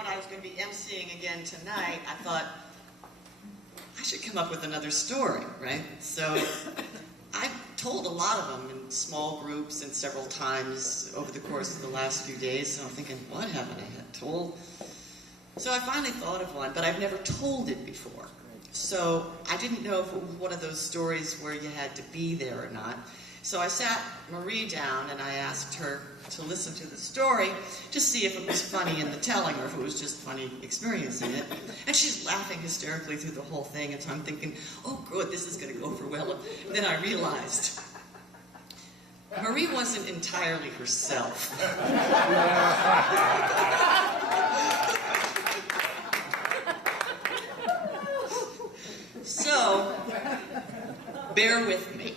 out I was going to be emceeing again tonight, I thought, I should come up with another story, right? So I've told a lot of them in small groups and several times over the course of the last few days, so I'm thinking, what haven't I had told? So I finally thought of one, but I've never told it before. So I didn't know if it was one of those stories where you had to be there or not. So I sat Marie down and I asked her to listen to the story to see if it was funny in the telling or if it was just funny experiencing it. And she's laughing hysterically through the whole thing, and so I'm thinking, oh good, this is going to go over well. And then I realized Marie wasn't entirely herself. So, bear with me.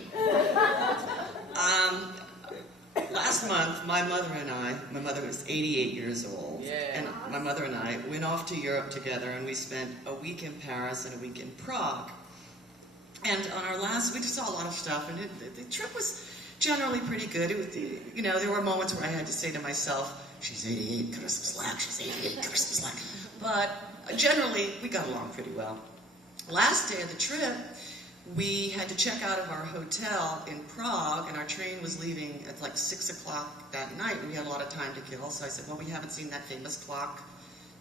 Last month, my mother was 88 years old, and my mother and I went off to Europe together, and we spent a week in Paris and a week in Prague. And on our last, we just saw a lot of stuff, and the trip was generally pretty good. It was, there were moments where I had to say to myself, she's 88, cut her some slack, she's 88, cut her some slack. But generally, we got along pretty well. Last day of the trip, we had to check out of our hotel in Prague, and our train was leaving at like 6 o'clock that night, and we had a lot of time to kill. So I said, well, we haven't seen that famous clock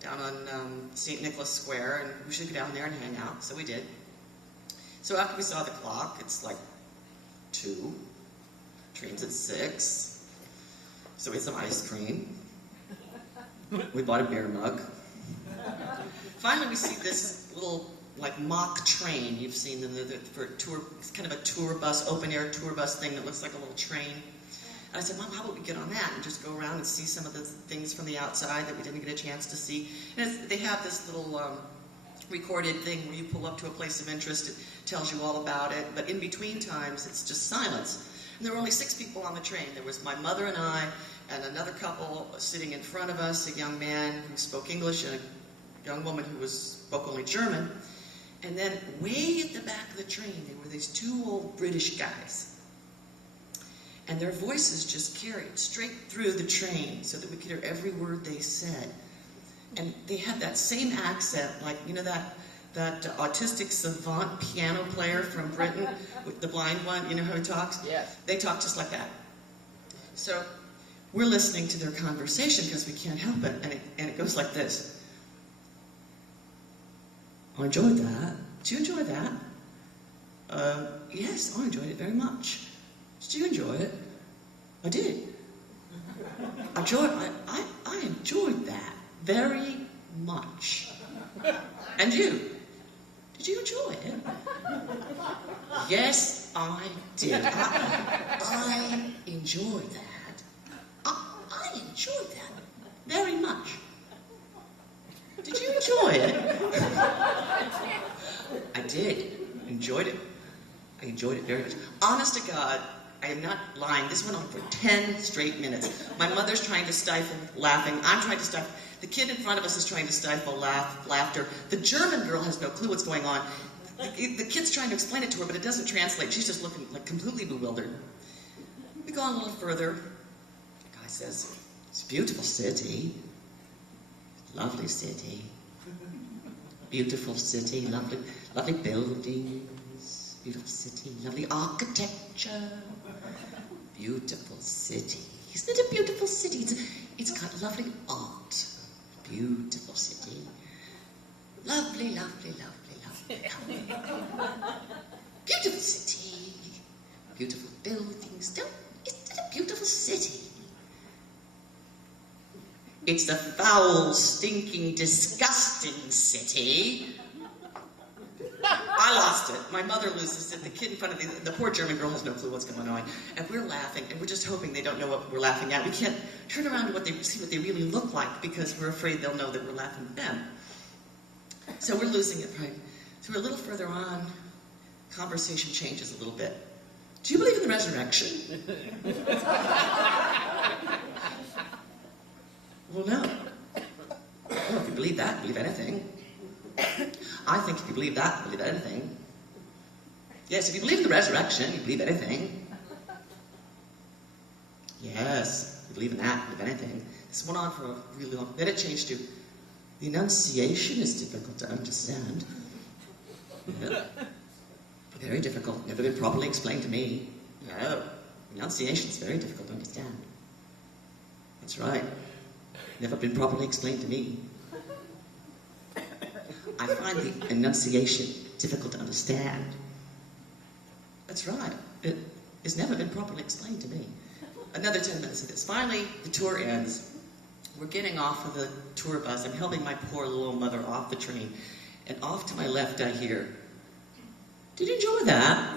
down on St. Nicholas Square, and we should go down there and hang out. So we did. So after we saw the clock, it's like 2. Train's at 6. So we had some ice cream. We bought a beer mug. Finally, we see this little like mock train. You've seen them for tour. It's kind of a tour bus, open air tour bus thing that looks like a little train. And I said, Mom, how about we get on that and just go around and see some of the things from the outside that we didn't get a chance to see. And they have this little recorded thing where you pull up to a place of interest. It tells you all about it. But in between times, it's just silence. And there were only 6 people on the train. There was my mother and I, and another couple sitting in front of us, a young man who spoke English and a young woman who spoke only German. And then way at the back of the train, there were these 2 old British guys. And their voices just carried straight through the train so that we could hear every word they said. And they had that same accent, like, that autistic savant piano player from Britain, with the blind one, you know how he talks? Yes. They talk just like that. So we're listening to their conversation because we can't help it. And it goes like this. I enjoyed that. Did you enjoy that? Yes, I enjoyed it very much. Did you enjoy it? I did. I enjoyed that very much. And you? Did you enjoy it? Yes, I did. I enjoyed that. I enjoyed that very much. Did you enjoy it? I did. Enjoyed it. I enjoyed it very much. Honest to God, I am not lying. This went on for 10 straight minutes. My mother's trying to stifle laughing. I'm trying to stifle. The kid in front of us is trying to stifle laughter. The German girl has no clue what's going on. The kid's trying to explain it to her, but it doesn't translate. She's just looking like completely bewildered. We go on a little further. The guy says, it's a beautiful city. Lovely city. Beautiful city. Lovely buildings. Beautiful city. Lovely architecture. Beautiful city. Isn't it a beautiful city? It's got lovely art. Beautiful city. Lovely, lovely, lovely, lovely, lovely. Beautiful city. Beautiful buildings. Isn't it a beautiful city? It's the foul, stinking, disgusting city. I lost it. My mother loses it. The kid in front of the poor German girl has no clue what's going on. And we're laughing, and we're just hoping they don't know what we're laughing at. We can't turn around to see what they really look like because we're afraid they'll know that we're laughing at them. So we're losing it, right? So we're a little further on. Conversation changes a little bit. Do you believe in the resurrection? Well, no. Well, if you believe that, believe anything. I think if you believe that, believe anything. Yes, if you believe in the resurrection, you believe anything. Yes, if you believe in that, believe anything. This went on for a really long. Then it changed to, The enunciation is difficult to understand. Yeah. Very difficult. Never been properly explained to me. No. Enunciation is very difficult to understand. That's right. Never been properly explained to me. I find the enunciation difficult to understand. That's right. It has never been properly explained to me. Another 10 minutes of this. Finally, the tour ends. We're getting off of the tour bus. I'm helping my poor little mother off the train. And off to my left, I hear, "Did you enjoy that?"